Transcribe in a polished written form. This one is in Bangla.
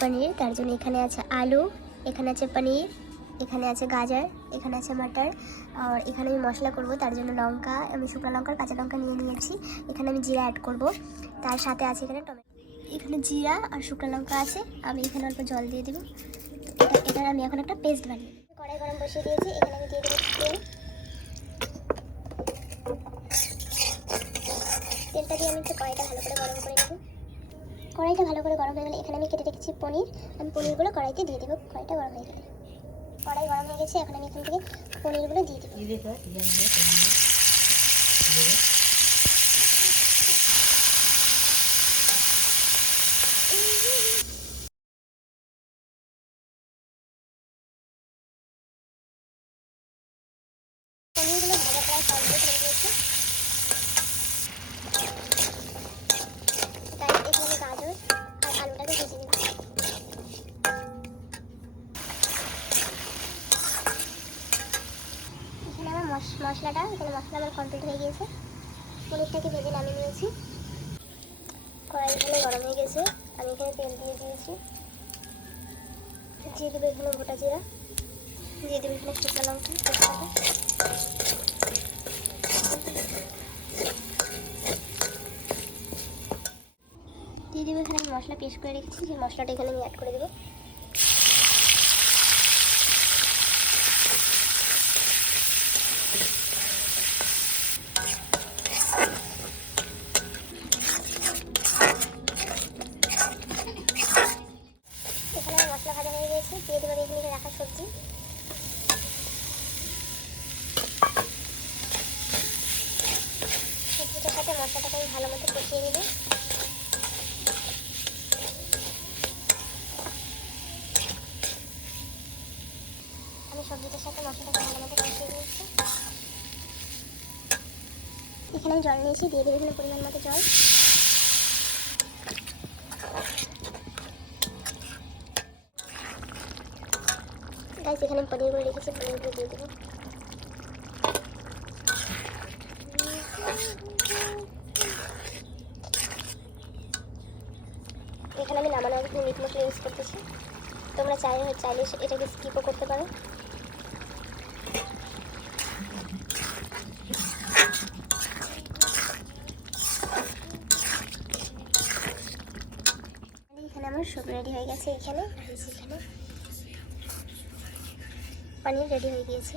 পনির, তার জন্য এখানে আছে আলু, এখানে আছে পনির, এখানে আছে গাজর, এখানে আছে মটর। আর এখানে আমি মশলা করব, তার জন্য লঙ্কা, আমি শুকনো লঙ্কার কাঁচা লঙ্কা নিয়ে নিয়েছি। এখানে আমি জিরা অ্যাড করব, তার সাথে আছে এখানে টমেটো। এখানে জিরা আর শুকনো লঙ্কা আছে, আমি এখানে অল্প জল দিয়ে দেবো। তো এটা আমি এখন একটা পেস্ট বানিয়ে দেবো। কড়াই গরম বসিয়ে দিয়েছি, এখানে আমি দিয়ে দেবো তেল। তেলটা দিয়ে আমি একটু কড়াইটা ভালো করে গরম করে নেব। কড়াইটা ভালো করে গরম হয়ে গেলে এখানে আমি কেটে রেখেছি পনির, আমি পনিরগুলো কড়াইতে দিয়ে দেবো। কড়াইটা গরম হয়ে গেলে, কড়াই গরম হয়ে গেছে, এখন আমি এখান থেকে পনিরগুলো দিয়ে দেবো। পনিরগুলো ভাজা প্রায় কমপ্লিট হয়ে গিয়েছে, তাই এখানে গাজর আর আলুটাকে ভেজে নেব। এখানে আমার মশলা আমার কমপ্লিট হয়ে গিয়েছে। পনিরটাকে ভেজে নামিয়ে নিয়েছি। কড়াই এখানে গরম হয়ে গেছে, আমি এখানে তেল দিয়ে দিয়েছি। দিয়ে দেবো এখানে গোটা জিরা, দিয়ে দেবো এখানে শুকনো লঙ্কা, দিয়ে দেবো এখানে আমি মশলা পেস্ট করে রেখেছি, সেই মশলাটা এখানে আমি অ্যাড করে দেবো। এখানে আমার মশলা ভাজা হয়ে গেছে, দিয়ে দেবো এখানে রাখা সবজি। সবজিটার সাথে মশলাটাকে আমি ভালো মতো কষিয়ে নেব। আমি সবজিটার সাথে মশলাটাকে ভালো মতো কষিয়ে নিয়েছি। এখানে আমি জল নিয়েছি, দিয়ে দেবো এখানে পরিমাণ মতো জল। গাইস, এখানে পনিরগুলো রেখেছি, পনিরগুলো দিয়ে দেবো। এখানে আমি নামানোর আগে মিট মশলা ইউজ করতেছি, তোমরা চাইলে এটাকে স্কিপও করতে পারো। এখানে আমার সব রেডি হয়ে গেছে, এখানে পনির রেডি হয়ে গিয়েছে।